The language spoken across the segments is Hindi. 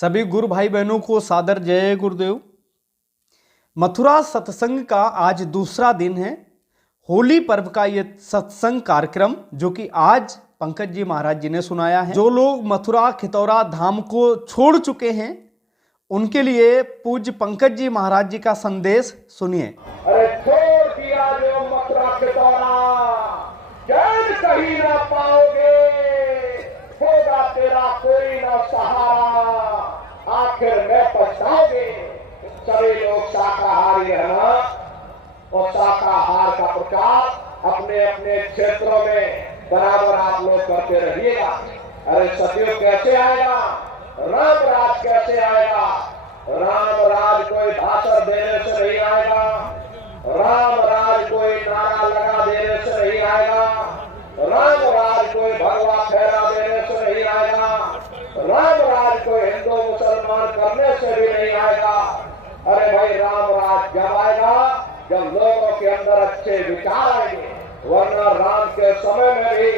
सभी गुरु भाई बहनों को सादर जय गुरुदेव। मथुरा सत्संग का आज दूसरा दिन है। होली पर्व का ये सत्संग कार्यक्रम जो कि आज पंकज जी महाराज जी ने सुनाया है। जो लोग मथुरा खितौरा धाम को छोड़ चुके हैं उनके लिए पूज्य पंकज जी महाराज जी का संदेश सुनिए। अरे छोड़ दिया जो मथुरा खितौरा, चैन कहीं ना पाओगे, होगा तेरा कोई ना सहारा, आखिर में पछताओगे। सभी लोग शाकाहारी रहना और शाकाहार का प्रचार अपने अपने क्षेत्रों में बराबर आप लोग करते रहिएगा। अरे सतयुग कैसे आएगा, राम राज कैसे आएगा? राम राज कोई भाषण देने से नहीं आएगा, राम राज कोई नारा लगा देने से नहीं आएगा, राम राज कोई भगवा फहरा देने से नहीं आएगा, राम राज कोई हिंदू मुसलमान करने से भी नहीं आएगा। अरे भाई राम राज जब आएगा जब लोगों के अंदर अच्छे विचार आएंगे, वरना राम के समय में भी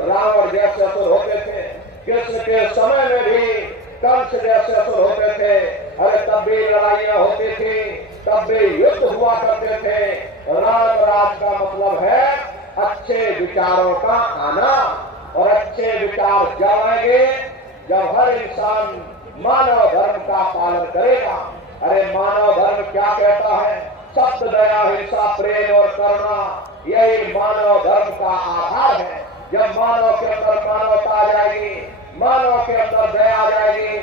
रावण जैसे असुर होते थे, कृष्ण के समय में भी कंस जैसे असुर होते थे। अरे तब भी लड़ाइयां होती थी, तब भी युद्ध हुआ करते थे। राम राज का मतलब है अच्छे विचारों का आना, और अच्छे विचार जब आएंगे जब हर इंसान मानव धर्म का पालन करेगा। अरे मानव धर्म क्या कहता है? सत्य, दया, हिंसा, प्रेम और करुणा, यही मानव धर्म का आधार है। जब मानव के अंदर मानवता आ जाएगी, मानव के अंदर दया आ जाएगी,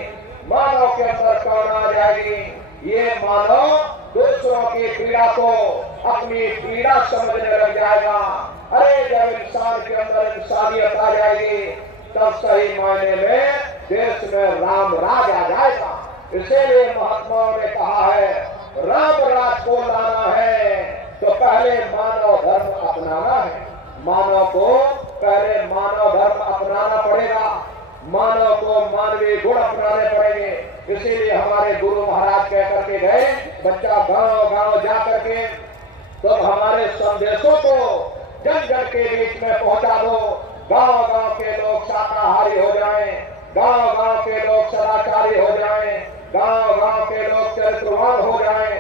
मानव के अंदर करुणा आ जाएगी, ये मानव दूसरों की पीड़ा को अपनी पीड़ा समझने लग जाएगा। अरे जब इंसान के अंदर इंसानियत आ जाएगी तब सही मायने में देश में राम राज आ जाएगा। इसीलिए महात्माओं ने कहा है राम राज को लाना है तो पहले मानव धर्म अपनाना है। मानव को पहले मानव धर्म अपनाना पड़ेगा, मानव को मानवीय गुण अपनाने पड़ेंगे। इसीलिए हमारे गुरु महाराज कह करके गए, बच्चा गांव गांव जा करके तो हमारे संदेशों को जन जन के बीच में पहुंचा दो। गांव गांव के लोग शाकाहारी हो जाएं, गांव गांव के लोग सदाचारी हो जाएं, गांव गांव के लोग चरित्रवान हो जाएं,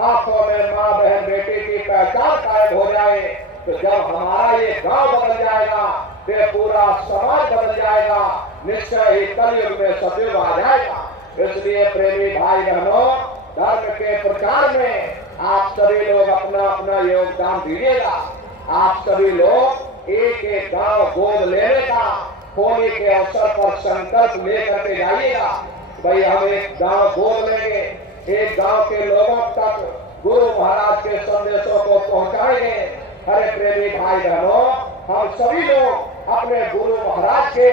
आंखों में माँ बहन बेटी की पहचान कायम हो जाए। तो जब हमारा ये गांव बदल जाएगा फिर पूरा समाज बदल जाएगा, निश्चय ही कलयुग में सतयुग आ जाएगा। इसलिए प्रेमी भाई बहनों, धर्म के प्रचार में आप सभी लोग अपना अपना योगदान दीजिएगा। आप सभी लोग एक एक गांव गोद लेने का होली के अवसर पर संकल्प लेकर के जाइएगा। भाई हम एक गांव गोद लेंगे, एक गांव के लोगों तक गुरु महाराज के संदेशों को पहुंचाएंगे। हरे प्रेमी भाई बहनों, हम सभी लोग अपने गुरु महाराज के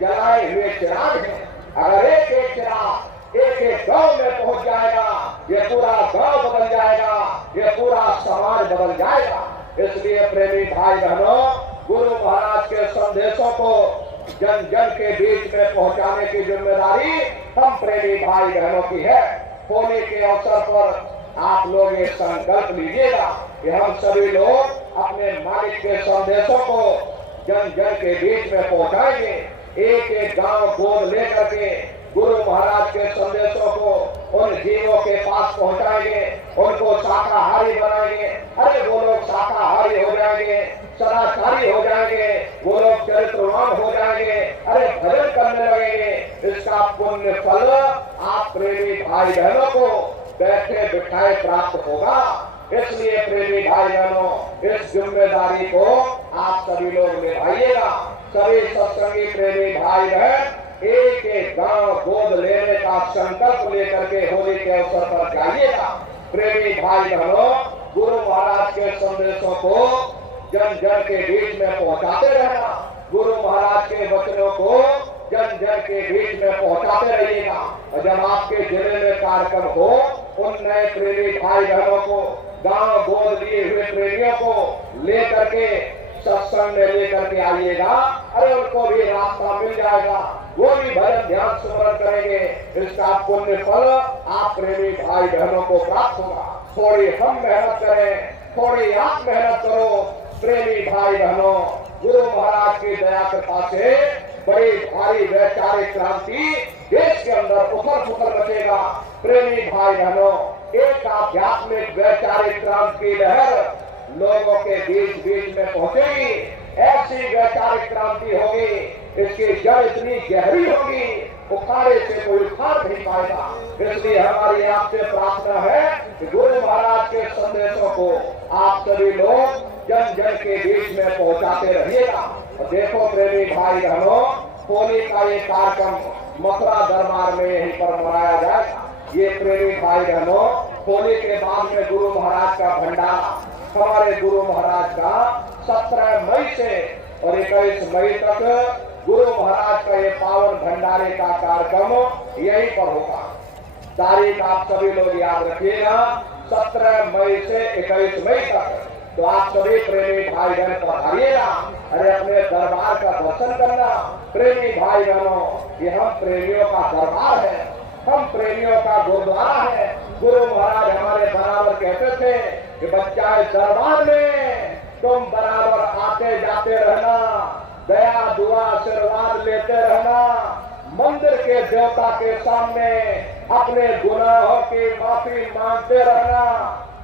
जलाए हुए चिराग हैं। अगर एक एक चिराग एक एक गांव में पहुंच जाएगा, ये पूरा गांव बदल जाएगा, ये पूरा समाज बदल जाएगा। इसलिए प्रेमी भाई बहनों, गुरु महाराज के संदेशों को जन जन के बीच में पहुंचाने की जिम्मेदारी हम प्रेमी भाई बहनों की है। होली के अवसर पर आप लोग ये संकल्प लीजिएगा कि हम सभी लोग अपने मालिक के संदेशों को जन जन के बीच में पहुंचाएंगे। एक एक गांव गोद लेकर के गुरु महाराज के संदेशों को उन जीवों के पास पहुंचाएंगे, उनको शाकाहारी बनाएंगे। अरे वो लोग शाकाहारी हो जाएंगे, सदाचारी हो जाएंगे, वो लोग चरित्रवान हो जाएंगे, अरे भजन करने लगेंगे। इसका पुण्य फल आप प्रेमी भाई बहनों को बैठे बिठाए प्राप्त होगा। इसलिए प्रेमी भाई बहनों, इस जिम्मेदारी को आप सभी लोग निभाइएगा। सभी सत्संगी प्रेमी भाई बहन एक एक गांव गोद लेने का संकल्प लेकर के होली के अवसर पर जाइएगा। प्रेमी भाई बहनों, गुरु महाराज के संदेशों को जन जन के बीच में पहुंचाते रहना, गुरु महाराज के वचनों को जन जन के बीच में पहुंचाते रहिएगा। और जब आपके जिले में कार्यक्रम हो, उन नए प्रेमी भाई बहनों को, गांव गोद लिए हुए प्रेमियों को लेकर के सत्संग में लेकर के आइएगा। अरे उनको भी रास्ता मिल जाएगा, वो भी भजन ध्यान स्मरण करेंगे। इसका पुण्य फल आप प्रेमी भाई बहनों को प्राप्त होगा। थोड़ी हम मेहनत करें, थोड़ी आप मेहनत करो। प्रेमी भाई बहनों, गुरु महाराज की दया कृपा से बड़ी भारी वैचारिक क्रांति देश के अंदर उथल पुथल मचेगा। प्रेमी भाई बहनों, एक आध्यात्मिक वैचारिक क्रांति की लहर लोगों के बीच बीच में पहुंचेगी। ऐसी वैचारिक क्रांति होगी, इसकी जड़ इतनी गहरी होगी, उखाड़े से कोई उखाड़ नहीं पाएगा। इसलिए हमारी आपसे प्रार्थना है कि गुरु महाराज के संदेशों को आप सभी लोग जन जन के बीच में पहुंचाते रहिएगा। और देखो प्रेमी भाई बहनों, होली का ये कार्यक्रम मथुरा दरबार में यहीं पर मनाया जाएगा। ये प्रेमी भाई बहनों, होली के बाद में गुरु महाराज का भंडारा, हमारे गुरु महाराज का 17 मई से और 21 मई तक गुरु महाराज का ये पावन भंडारे का कार्यक्रम यहीं पर होगा। तारीख आप सभी लोग याद रखिएगा, 17 मई से 21 मई तक। तो आप सभी प्रेमी भाई बहन पधारिएगा। अरे अपने दरबार का दर्शन करना। प्रेमी भाई बहनों, ये हम प्रेमियों का दरबार है, हम प्रेमियों का गुरुद्वारा है। गुरु महाराज हमारे बराबर कहते थे कि बच्चा इस दरबार में तुम बराबर आते जाते रहना, दया दुआ आशीर्वाद लेते रहना, मंदिर के देवता के सामने अपने गुनाहों की माफी मांगते रहना।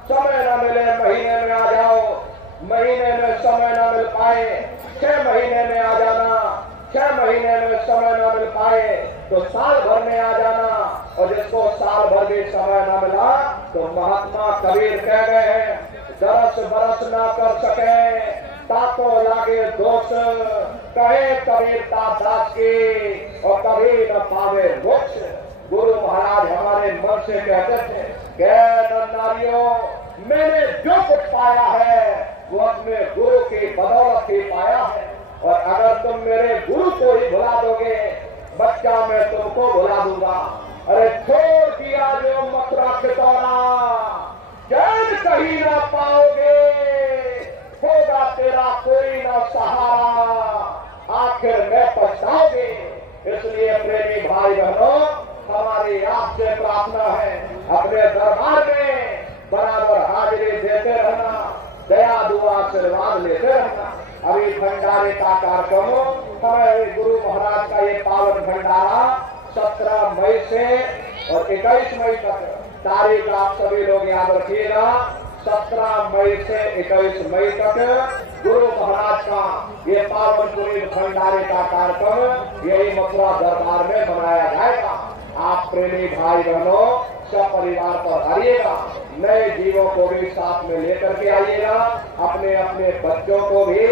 समय न मिले महीने में आ जाओ, महीने में समय न मिल पाए 6 महीने में आ जाना, 6 महीने में समय न मिल पाए तो साल भर में आ जाना। और जिसको साल भर भी समय न मिला तो महात्मा कबीर कह गए हैं, दरस बरस ना कर सके ताको लागे दोष, कहे कबीर ता दास की और कभी न पावे मोक्ष। गुरु महाराज हमारे मन से कहते थे, नारियों, मैंने जो कुछ पाया है वो अपने गुरु की बदौलत ही पाया है। और अगर तुम मेरे गुरु को ही भुला दोगे, बच्चा मैं तुमको भुला दूंगा। अरे छोड़ दिया जो मथुरा के दौरा, चैन कहीं ना पाओगे, होगा तेरा कोई ना सहारा, आखिर में पछताओगे। इसलिए प्रेमी भाई बहनों, हमारी आपसे प्रार्थना है, अपने दरबार में बराबर हाजिरी देते रहना, दया दुआ आशीर्वाद लेते रहना। अभी भंडारे का कार्यक्रम, हमारे गुरु महाराज का ये पावन भंडारा 17 मई से और 21 मई तक। तारीख आप सभी लोग याद रखिएगा, 17 मई से 21 मई तक गुरु महाराज का ये पावन पुनीत भंडारे का कार्यक्रम यही मथुरा दरबार में मनाया जाएगा। आप प्रेमी भाई बहनों सब परिवार पर आइएगा, नए जीवों को भी साथ में लेकर के आइएगा, अपने अपने बच्चों को भी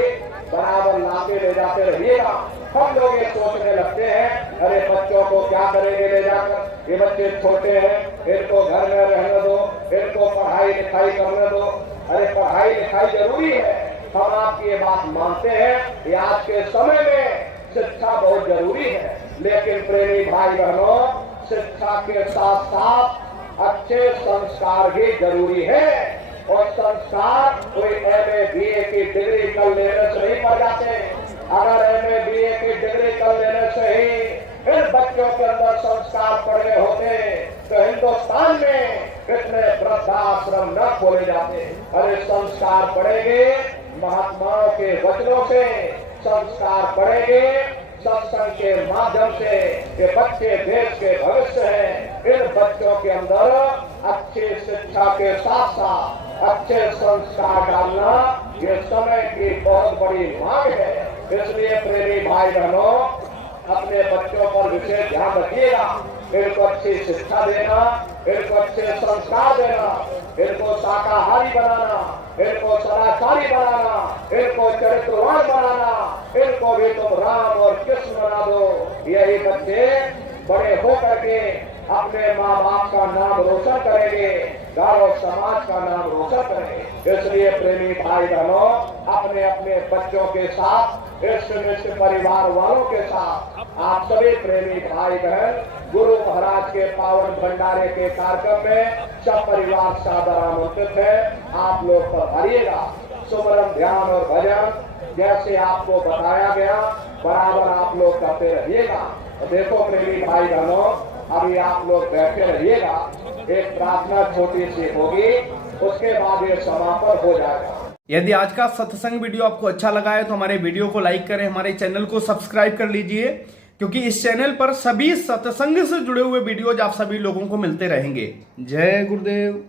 बराबर लाके ले जाते रहिएगा। हम लोग ये सोचने लगते हैं, अरे बच्चों को क्या करेंगे ले जाकर, ये बच्चे छोटे हैं, इनको घर में रहने दो, इनको पढ़ाई लिखाई करने दो। अरे पढ़ाई लिखाई जरूरी है, हम आपकी ये बात मानते हैं कि आज के समय में शिक्षा बहुत जरूरी है। लेकिन प्रेमी भाई बहनों, शिक्षा के साथ साथ अच्छे संस्कार भी जरूरी है। और संस्कार कोई MA BA की डिग्री कर लेने से नहीं पड़ जाते। अगर MA BA की डिग्री कर लेने से ही इन बच्चों के अंदर संस्कार पड़े होते तो हिंदुस्तान में इतने वृद्धाश्रम न खोले जाते। अरे संस्कार पड़ेंगे महात्माओं के वचनों से, संस्कार पड़ेंगे सत्संग के माध्यम से। ये बच्चे देश के भविष्य हैं, इन बच्चों के अंदर अच्छी शिक्षा के साथ साथ अच्छे संस्कार डालना ये समय की बहुत बड़ी मांग है। इसलिए प्रेमी भाई बहनों, अपने बच्चों पर विशेष ध्यान रखिएगा, इनको अच्छी शिक्षा देना, इनको अच्छे संस्कार देना, इनको शाकाहारी बनाना, इनको सदाचारी बनाना, इनको चरित्रवान बनाना। इनको भी तुम राम और कृष्ण बना दो। यही बच्चे बड़े होकर के अपने माँ बाप का नाम रोशन करेंगे, गांव समाज का नाम रोशन करेंगे। इसलिए प्रेमी भाई बहनों, अपने अपने बच्चों के साथ, इष्ट परिवार वालों के साथ आप सभी प्रेमी भाई बहन गुरु महाराज के पावन भंडारे के कार्यक्रम में सब परिवार सादर आमंत्रित है। आप लोग पधारिएगा। सुमरन, ध्यान और भजन जैसे आपको बताया गया बराबर आप लोग करते रहिएगा। देखो प्रेमी भाई बहनों, अभी आप लोग बैठे रहिएगा, एक प्रार्थना छोटी सी होगी, उसके बाद ये समापन हो जाएगा। यदि आज का सत्संग वीडियो आपको अच्छा लगा है तो हमारे वीडियो को लाइक करें, हमारे चैनल को सब्सक्राइब कर लीजिए, क्योंकि इस चैनल पर सभी सत्संग से जुड़े हुए वीडियोज आप सभी लोगों को मिलते रहेंगे। जय गुरुदेव।